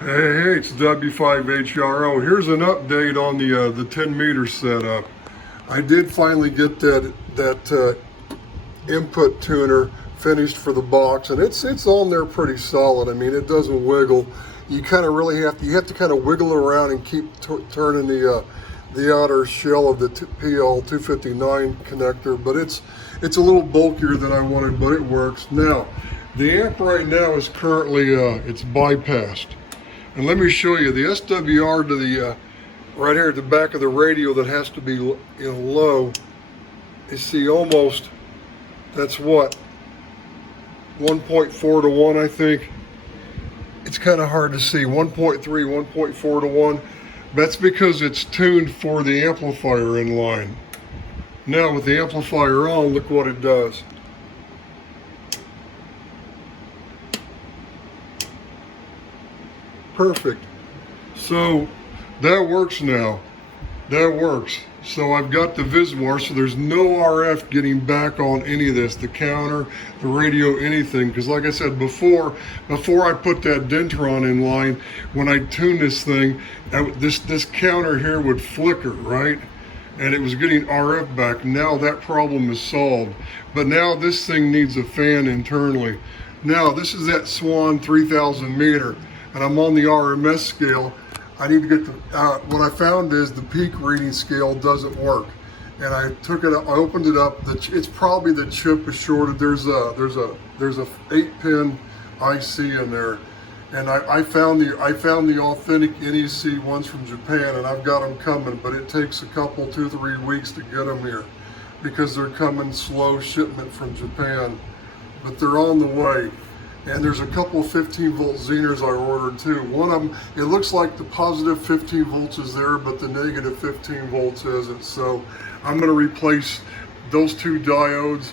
Hey, it's W5HRO. Here's an update on the 10 meter setup. I did finally get that input tuner finished for the box, and it's on there pretty solid. I mean, it doesn't wiggle. You kind of really have to kind of wiggle around and keep turning the outer shell of the PL259 connector, but it's a little bulkier than I wanted, but it works. Now, the amp right now is currently it's bypassed. And let me show you the SWR to the right here at the back of the radio that has to be low. You see almost, that's what, 1.4 to 1, I think. It's kind of hard to see, 1.3, 1.4 to 1. That's because it's tuned for the amplifier in line. Now with the amplifier on, look what it does. Perfect. So that works now. That works. So I've got the Vismar, so there's no RF getting back on any of this, the counter, the radio, anything. Because like I said before I put that Dentron in line, when I tuned this thing, this counter here would flicker, right? And it was getting RF back. Now that problem is solved. But now this thing needs a fan internally. Now this is that Swan 3000 meter. And I'm on the RMS scale. I need to get the, what I found is the peak reading scale doesn't work. And I took it, I opened it up, it's probably the chip is shorted. There's a 8-pin IC in there. And I found the authentic NEC ones from Japan, and I've got them coming, but it takes a couple, 2-3 weeks to get them here because they're coming slow shipment from Japan, but they're on the way. And there's a couple 15-volt Zeners I ordered too. One of them, it looks like the positive 15 volts is there, but the negative 15 volts isn't. So I'm going to replace those two diodes.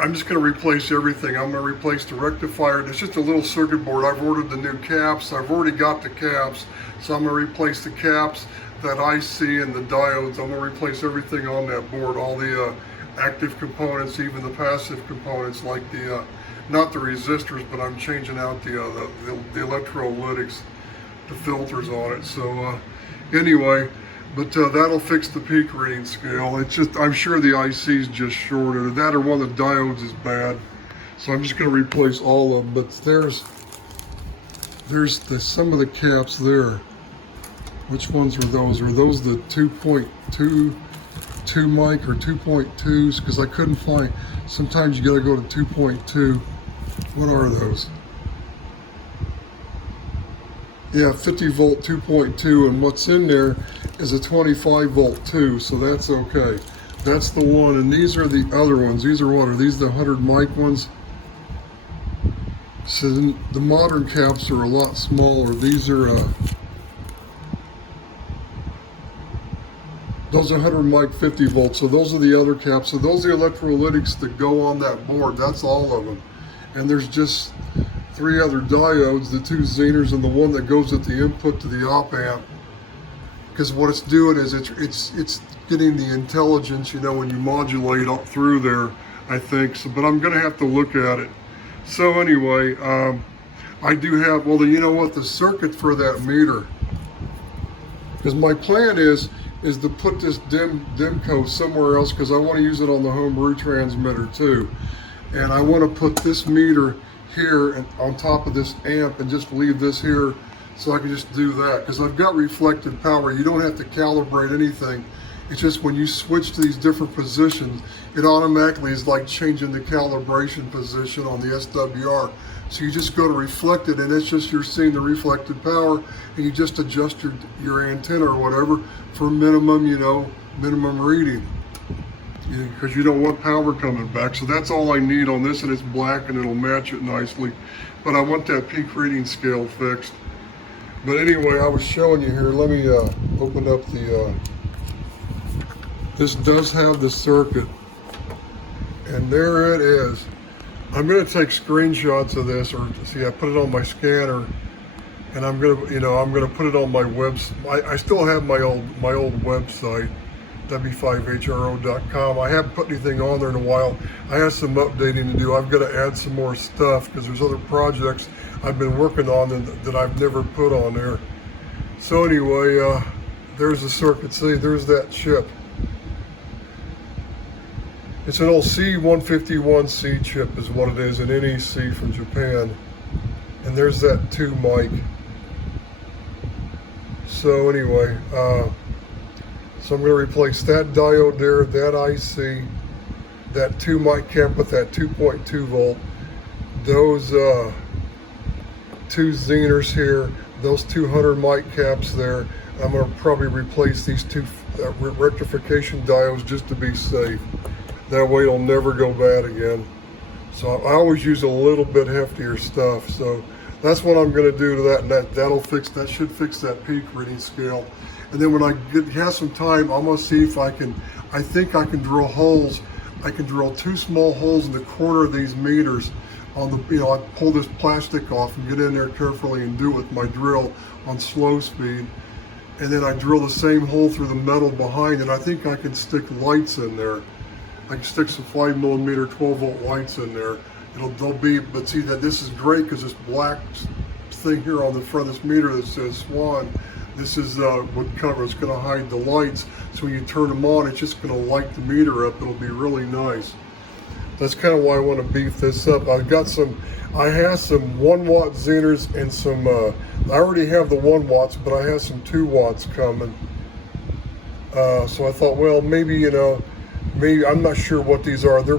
I'm just going to replace everything. I'm going to replace the rectifier. It's just a little circuit board. I've ordered the new caps. I've already got the caps. So I'm going to replace the caps, that IC, and the diodes. I'm going to replace everything on that board, all the active components, even the passive components, like the not the resistors, but I'm changing out the electrolytics, the filters on it. So anyway, but that'll fix the peak reading scale. It's just, I'm sure the IC's just shorted. That or one of the diodes is bad. So I'm just going to replace all of them. But there's some of the caps there. Which ones are those? Are those the 2.2 mic or 2.2s? Because I couldn't find. Sometimes you got to go to 2.2. What are those? Yeah, 50 volt 2.2, and what's in there is a 25 volt 2, so that's okay. That's the one, and these are the other ones. These are what? Are these the 100 mic ones? So the modern caps are a lot smaller. These are those are 100 mic 50 volts, so those are the other caps. So those are the electrolytics that go on that board. That's all of them. And there's just 3 other diodes, the 2 Zeners and the one that goes at the input to the op amp. Because what it's doing is it's getting the intelligence, you know, when you modulate up through there, I think. So, but I'm gonna have to look at it. So anyway, I do have, well, you know what, the circuit for that meter. Because my plan is to put this Dimco somewhere else, because I want to use it on the homebrew transmitter too. And I want to put this meter here and on top of this amp and just leave this here so I can just do that. Because I've got reflected power. You don't have to calibrate anything. It's just when you switch to these different positions, it automatically is like changing the calibration position on the SWR. So you just go to reflected, and it's just you're seeing the reflected power, and you just adjust your antenna or whatever for minimum, you know, minimum reading. Because you don't want power coming back. So that's all I need on this, and it's black and it'll match it nicely. But I want that peak reading scale fixed. But anyway, I was showing you here. Let me open up the, this does have the circuit. And there it is. I'm gonna take screenshots of this, or see, I put it on my scanner, and I'm gonna, you know, I'm gonna put it on my website. I still have my old website. w5hro.com. I haven't put anything on there in a while. I have some updating to do. I've got to add some more stuff because there's other projects I've been working on that I've never put on there. So anyway, there's the circuit. See, there's that chip. It's an old C151C chip is what it is, an NEC from Japan. And there's that 2 mic. So anyway, so I'm going to replace that diode there, that IC, that 2 mic cap with that 2.2 volt, those 2 Zeners here, those 200 mic caps there. I'm going to probably replace these 2 rectification diodes just to be safe. That way it'll never go bad again. So I always use a little bit heftier stuff. So that's what I'm going to do to that, and that should fix that peak reading scale. And then when I have some time, I'm going to see if I think I can drill holes. I can drill 2 small holes in the corner of these meters on the, I pull this plastic off and get in there carefully and do it with my drill on slow speed. And then I drill the same hole through the metal behind, and I think I can stick lights in there. I can stick some 5mm 12-volt lights in there. But see that this is great because this black thing here on the front of this meter that says Swan, this is what covers, it's going to hide the lights. So when you turn them on, it's just going to light the meter up. It'll be really nice. That's kind of why I want to beef this up. I have some 1 watt Zeners and some, I already have the 1 watts, but I have some 2 watts coming. So I thought, well, maybe, maybe, I'm not sure what these are. They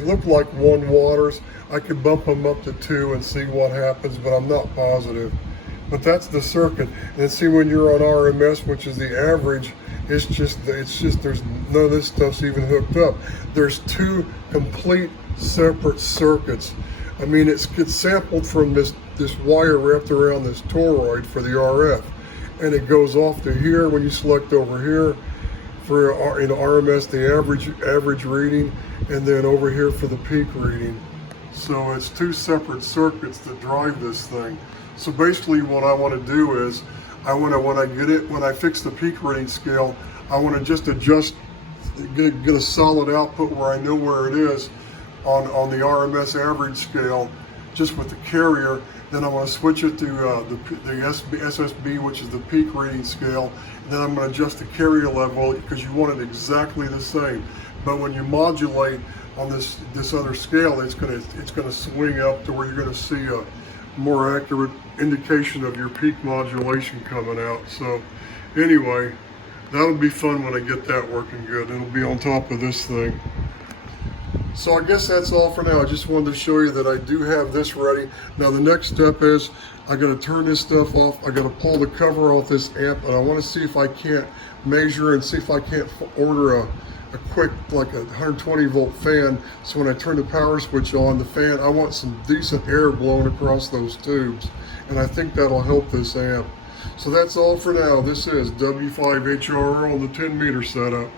look like 1 watters. I could bump them up to 2 and see what happens, but I'm not positive. But that's the circuit. And see, when you're on RMS, which is the average, it's just there's none of this stuff's even hooked up. There's 2 complete separate circuits. I mean, it gets sampled from this wire wrapped around this toroid for the RF, and it goes off to here when you select over here for RMS, the average reading, and then over here for the peak reading. So it's 2 separate circuits that drive this thing. So basically what I want to do is, when I fix the peak reading scale, I want to just get a solid output where I know where it is on the RMS average scale, just with the carrier. Then I'm going to switch it to the SSB, which is the peak reading scale. And then I'm going to adjust the carrier level because you want it exactly the same. But when you modulate on this other scale, it's going to swing up to where you're going to see a more accurate indication of your peak modulation coming out. So anyway, that'll be fun when I get that working good. It'll be on top of this thing. So I guess that's all for now. I just wanted to show you that I do have this ready. Now the next step is I got to turn this stuff off. I got to pull the cover off this amp, and I want to see if I can't measure and see if I can't order a quick, like a 120 volt fan. So when I turn the power switch on, the fan, I want some decent air blowing across those tubes, and I think that'll help this amp. So that's all for now. This is W5HRO on the 10 meter setup.